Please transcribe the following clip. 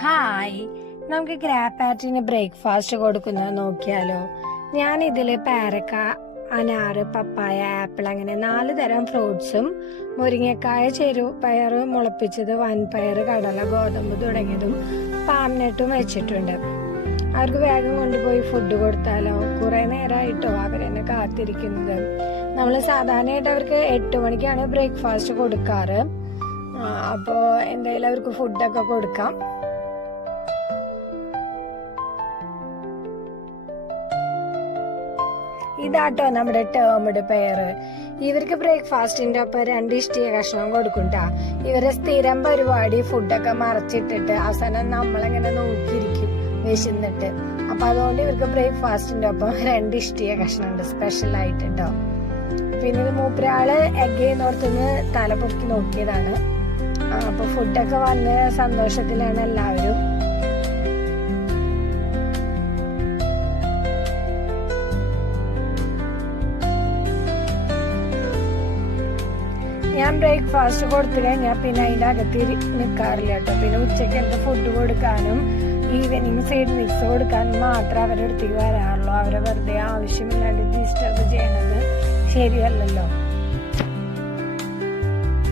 Hi, നമുക്ക് ഗ്രാപ്പാറ്റിന് breakfast കൊടുക്കുന്നത് നോക്കിയാലോ. ഞാൻ ഇതിൽ പേരക്ക, അനാറ്, പപ്പായ, ആപ്പിൾ അങ്ങനെ 4 തരം ഫ്രൂട്ട്സും മുരിങ്ങക്കായ, ചെറുപയർ മുളപ്പിച്ചത്, വൻപയർ, കടല, ഗോതമ്പ് തുടങ്ങിയതും പാംനട്ടും വെച്ചിട്ടുണ്ട്. അവർക്ക് വേഗം കൊണ്ടുപോയി ഫുഡ് കൊടുത്താലോ. കുറെ നേരമായിട്ടോ അവരെന്നെ കാത്തിരിക്കുന്നത്. നമ്മൾ സാധാരണയായിട്ട് അവർക്ക് 8 മണിക്കാണ് ബ്രേക്ക്ഫാസ്റ്റ് കൊടുക്കാറ്. അപ്പോൾ എന്തായാലും അവർക്ക് ഫുഡൊക്കെ കൊടുക്കാം. ഇതാട്ടോ നമ്മുടെ ടേംഡ് പെയർ. ഇവർക്ക് ബ്രേക്ക്ഫാസ്റ്റിന്റെ ഒപ്പം 2 ഇഷ്ടിക കഷ്ണം കൊടുക്കുംട്ടാ. ഇവരെ സ്ഥിരം പരിപാടി ഫുഡൊക്കെ മറച്ചിട്ടിട്ട് അവസാനം നമ്മളെങ്ങനെ നോക്കിയിരിക്കും വിശന്നിട്ട്. അപ്പൊ അതുകൊണ്ട് ഇവർക്ക് ബ്രേക്ക്ഫാസ്റ്റിന്റെ ഒപ്പം 2 ഇഷ്ടിക കഷ്ണം ഉണ്ട് സ്പെഷ്യൽ ആയിട്ട് കേട്ടോ. പിന്നെ ഇത് മൂപ്പരാള് എഗ് ചെയ്യുന്നോർത്തുനിന്ന് തല പൊക്കി നോക്കിയതാണ്. അപ്പൊ ഫുഡൊക്കെ വന്ന് സന്തോഷത്തിലാണ് എല്ലാവരും. ഞാൻ ബ്രേക്ക്ഫാസ്റ്റ് കൊടുത്തു കഴിഞ്ഞാൽ പിന്നെ അതിൻ്റെ അകത്ത് നിൽക്കാറില്ല കേട്ടോ. പിന്നെ ഉച്ചക്കലത്തെ ഫുഡ് കൊടുക്കാനും ഈവനിങ് സൈഡ് മിക്സ് കൊടുക്കാനും മാത്രമേ അവരുടെ അടുത്തേക്ക് വരാറുള്ളൂ. അവരെ വെറുതെ ആവശ്യമില്ലാണ്ട് ഡിസ്റ്റർബ് ചെയ്യണത് ശരിയല്ലല്ലോ.